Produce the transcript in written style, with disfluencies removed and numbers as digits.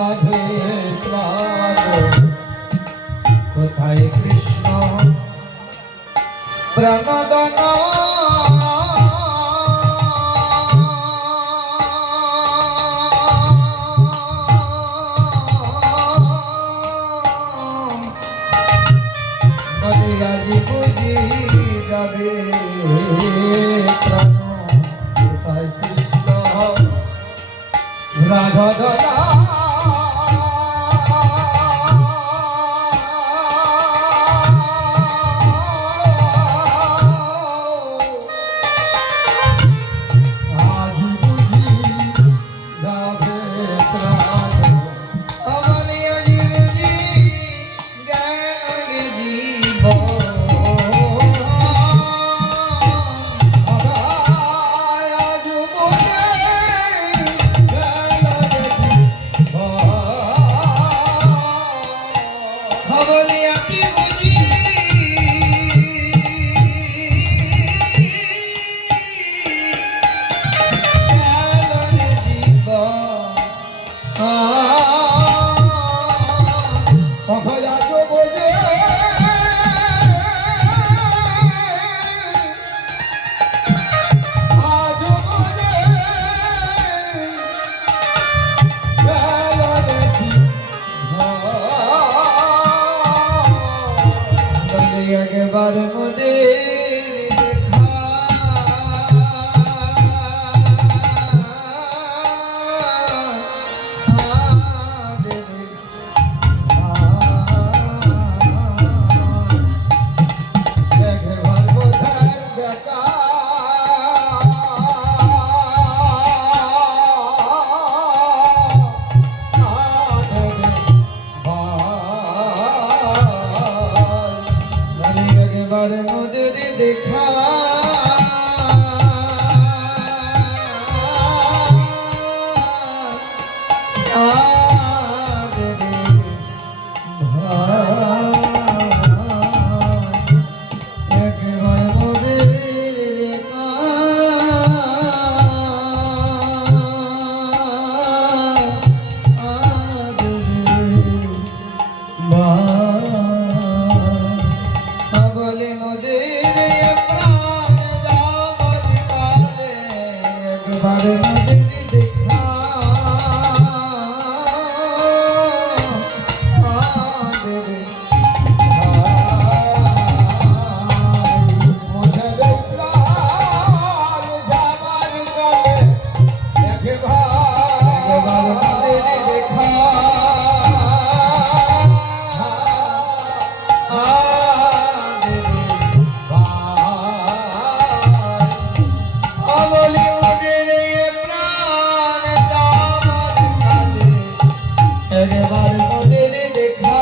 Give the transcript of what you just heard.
যাবে প্রাণ কোথায় কৃষ্ণ প্রাণদান আজি বুঝি যাবে প্রাণ কোথায় কৃষ্ণ রাধা একবার মোদের একবার বোধার দেখা একবার মোদের দেখা একবার মোদের দেখা বলে মোদের প্রাণ যাবার কালে একবার মোদের দেখা মোদের প্রাণ যাবার কালে একবার মোদের দেখা একবার মোদের দেখা